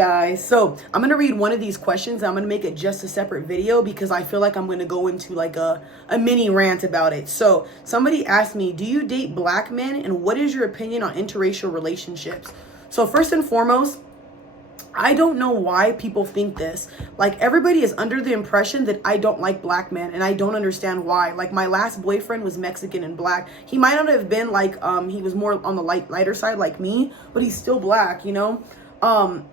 Guys, so I'm gonna read one of these questions. I'm gonna make it just a separate video because I feel like I'm gonna go into like a mini rant about it. So somebody asked me, do you date black men, and what is your opinion on interracial relationships? So first and foremost, I don't know why people think this. Like, everybody is under the impression that I don't like black men, and I don't understand why. Like, my last boyfriend was Mexican and black. He might not have been like he was more on the lighter side like me, but he's still black, you know?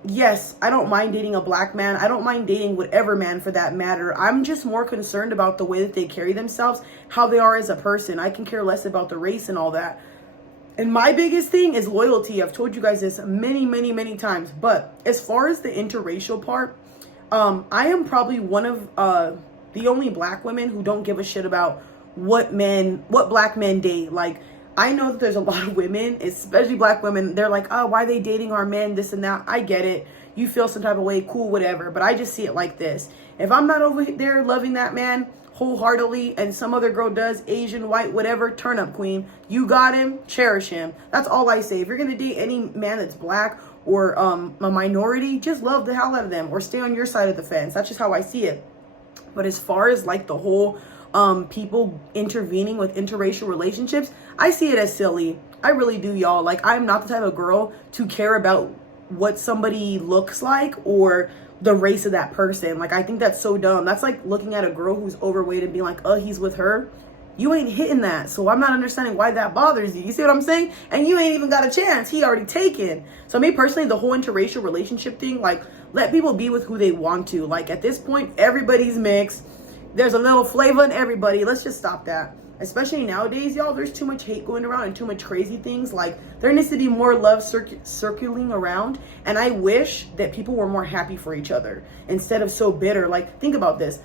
Yes, I don't mind dating a black man. I don't mind dating whatever man for that matter. I'm just more concerned about the way that they carry themselves, how they are as a person. I can care less about the race and all that. And my biggest thing is loyalty. I've told you guys this many times. But as far as the interracial part, I am probably one of the only black women who don't give a shit about what black men date. Like, I know that there's a lot of women, especially black women, they're like, oh, why are they dating our men, this and that. I get it. You feel some type of way, cool, whatever. But I just see it like this. If I'm not over there loving that man wholeheartedly, and some other girl does, Asian, white, whatever, turn up queen, you got him, cherish him. That's all I say. If you're gonna date any man that's black or a minority, just love the hell out of them or stay on your side of the fence. That's just how I see it. But as far as like the whole people intervening with interracial relationships, I see it as silly. I really do, y'all. Like, I'm not the type of girl to care about what somebody looks like or the race of that person. Like, I think that's so dumb. That's like looking at a girl who's overweight and being like, oh, he's with her. You ain't hitting that. So I'm not understanding why that bothers you. You see what I'm saying? And you ain't even got a chance. He already taken. So me personally, the whole interracial relationship thing, like, let people be with who they want to. Like, at this point, everybody's mixed. There's a little flavor in everybody. Let's just stop that. Especially nowadays, y'all, there's too much hate going around and too much crazy things. Like, there needs to be more love circulating around. And I wish that people were more happy for each other instead of so bitter. Like, think about this.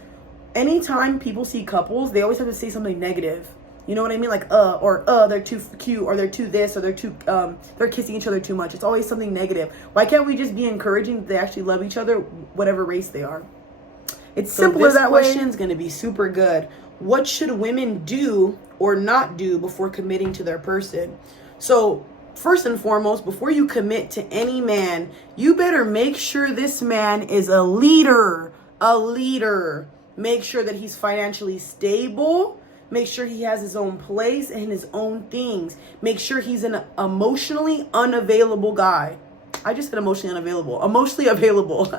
Anytime people see couples, they always have to say something negative. You know what I mean? Like, they're too cute, or they're too this, or they're kissing each other too much. It's always something negative. Why can't we just be encouraging that they actually love each other, whatever race they are? It's simpler that way. This question's going to be super good. What should women do or not do before committing to their person? So, first and foremost, before you commit to any man, you better make sure this man is a leader. A leader. Make sure that he's financially stable. Make sure he has his own place and his own things. Make sure he's an emotionally unavailable guy. I just said emotionally unavailable. Emotionally available.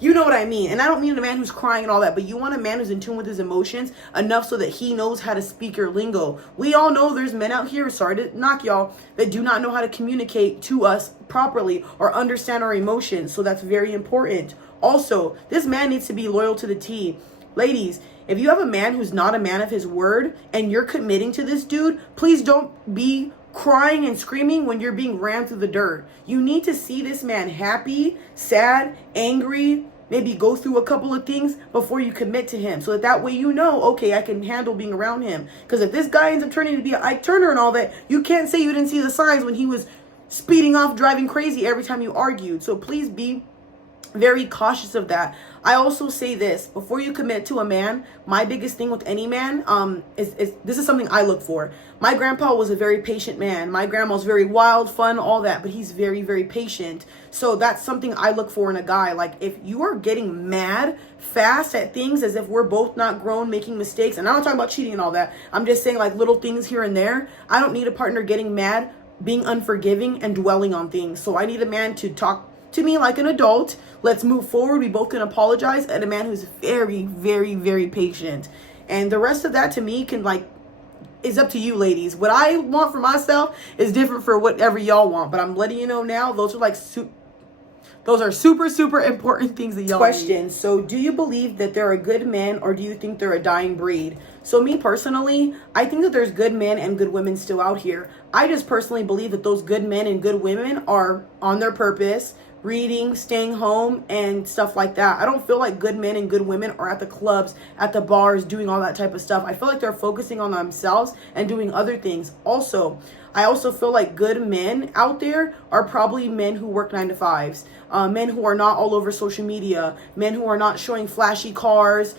You know what I mean. And I don't mean a man who's crying and all that, but you want a man who's in tune with his emotions enough so that he knows how to speak your lingo. We all know there's men out here, sorry to knock y'all, that do not know how to communicate to us properly or understand our emotions. So that's very important. Also, this man needs to be loyal to the T. Ladies, if you have a man who's not a man of his word and you're committing to this dude, please don't be crying and screaming when you're being ran through the dirt. You need to see this man happy, sad, angry, maybe go through a couple of things before you commit to him. So that way you know, okay, I can handle being around him. Because if this guy ends up turning to be Ike Turner and all that, you can't say you didn't see the signs when he was speeding off, driving crazy every time you argued. So please be very cautious of that. I also say this, before you commit to a man, my biggest thing with any man is this is something I look for. My grandpa was a very patient man. My grandma was very wild, fun, all that, but he's very patient. So that's something I look for in a guy. Like, if you are getting mad fast at things as if we're both not grown, making mistakes, and I'm not talking about cheating and all that, I'm just saying like little things here and there. I don't need a partner getting mad, being unforgiving, and dwelling on things. So I need a man to talk to me like an adult. Let's move forward. We both can apologize. And a man who's very patient. And the rest of that to me is up to you, ladies. What I want for myself is different for whatever y'all want. But I'm letting you know now, those are super important things that y'all need. So do you believe that they're a good man, or do you think they're a dying breed? So me personally, I think that there's good men and good women still out here. I just personally believe that those good men and good women are on their purpose, reading, staying home, and stuff like that. I don't feel like good men and good women are at the clubs, at the bars, doing all that type of stuff. I feel like they're focusing on themselves and doing other things. Also, I also feel like good men out there are probably men who work 9 to 5s, men who are not all over social media, men who are not showing flashy cars,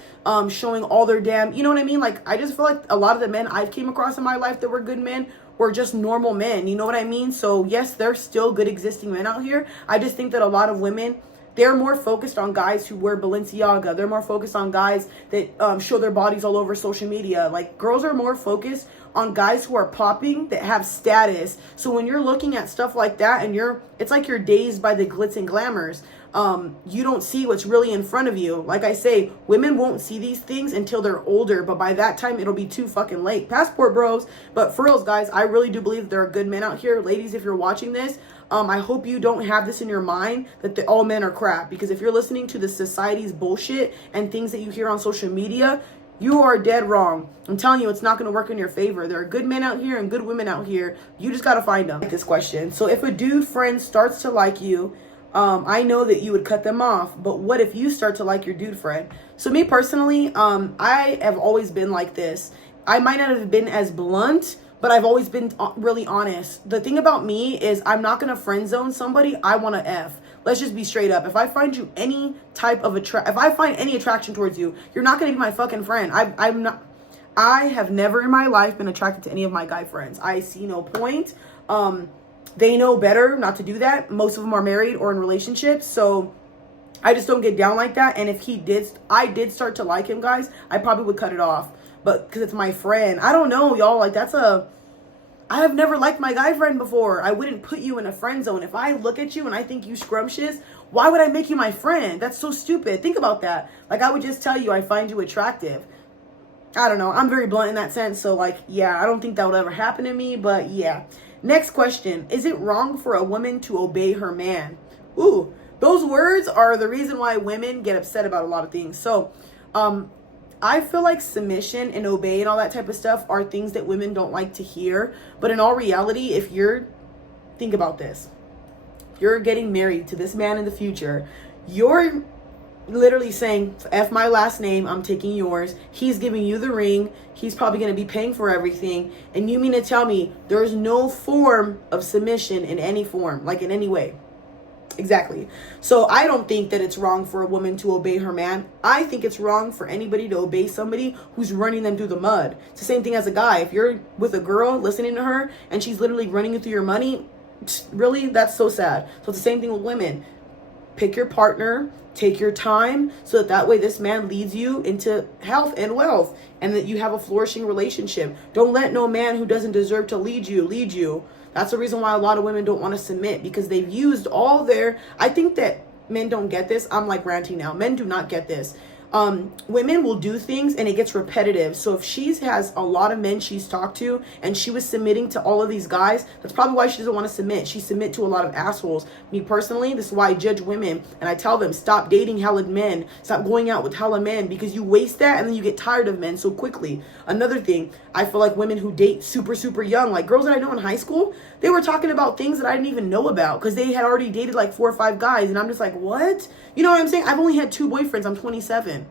showing all their damn, you know what I mean? Like, I just feel like a lot of the men I've came across in my life that were good men were just normal men, you know what I mean? So yes, there's still good existing men out here. I just think that a lot of women They're more focused on guys who wear Balenciaga. They're more focused on guys that show their bodies all over social media. Like, girls are more focused on guys who are popping, that have status. So when you're looking at stuff like that and it's like you're dazed by the glitz and glamours. You don't see what's really in front of you. Like I say, women won't see these things until they're older, but by that time it'll be too fucking late. Passport bros. But for reals, guys, I really do believe there are good men out here. Ladies, if you're watching this, I hope you don't have this in your mind that all men are crap, because if you're listening to the society's bullshit and things that you hear on social media, you are dead wrong. I'm telling you, it's not going to work in your favor. There are good men out here and good women out here. You just got to find them. This question. So if a dude friend starts to like you, I know that you would cut them off, but what if you start to like your dude friend? So me personally, I have always been like this. I might not have been as blunt, but I've always been really honest. The thing about me is I'm not going to friend zone somebody I want to F. Let's just be straight up. If I find you any type of if I find any attraction towards you, you're not going to be my fucking friend. I have never in my life been attracted to any of my guy friends. I see no point. They know better not to do that. Most of them are married or in relationships. So I just don't get down like that. And if I did start to like him, guys, I probably would cut it off. But because it's my friend. I don't know, y'all. Like, I have never liked my guy friend before. I wouldn't put you in a friend zone. If I look at you and I think you scrumptious, why would I make you my friend? That's so stupid. Think about that. Like, I would just tell you I find you attractive. I don't know. I'm very blunt in that sense. So, like, yeah, I don't think that would ever happen to me. But, yeah. Next question. Is it wrong for a woman to obey her man? Ooh, those words are the reason why women get upset about a lot of things. So, I feel like submission and obey and all that type of stuff are things that women don't like to hear. But in all reality, think about this. You're getting married to this man in the future. You're literally saying, F my last name, I'm taking yours. He's giving you the ring. He's probably going to be paying for everything. And you mean to tell me there's no form of submission in any form, like in any way? Exactly. So I don't think that it's wrong for a woman to obey her man. I think it's wrong for anybody to obey somebody who's running them through the mud. It's the same thing as a guy. If you're with a girl listening to her and she's literally running you through your money, really, that's so sad. So it's the same thing with women. Pick your partner, take your time, so that way this man leads you into health and wealth, and that you have a flourishing relationship. Don't let no man who doesn't deserve to lead you. That's the reason why a lot of women don't want to submit, because they've used I think that men don't get this. I'm like ranting now. Men do not get this. Women will do things and it gets repetitive. So if she has a lot of men she's talked to and she was submitting to all of these guys, that's probably why she doesn't want to submit. She submit to a lot of assholes. Me personally, this is why I judge women, and I tell them, stop dating hella men, stop going out with hella men, because you waste that and then you get tired of men so quickly. Another thing, I feel like women who date super, super young, like girls that I know in high school, they were talking about things that I didn't even know about because they had already dated like 4 or 5 guys, and I'm just like, what? You know what I'm saying? I've only had 2 boyfriends. I'm 27.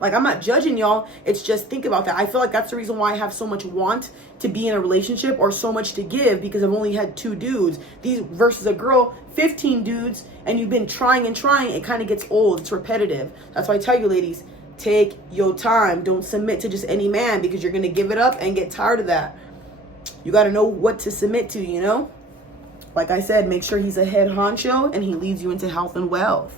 Like, I'm not judging y'all. It's just, think about that. I feel like that's the reason why I have so much want to be in a relationship or so much to give, because I've only had 2 dudes. These versus a girl, 15 dudes, and you've been trying and trying. It kind of gets old. It's repetitive. That's why I tell you, ladies, take your time. Don't submit to just any man, because you're going to give it up and get tired of that. You got to know what to submit to, you know? Like I said, make sure he's a head honcho and he leads you into health and wealth.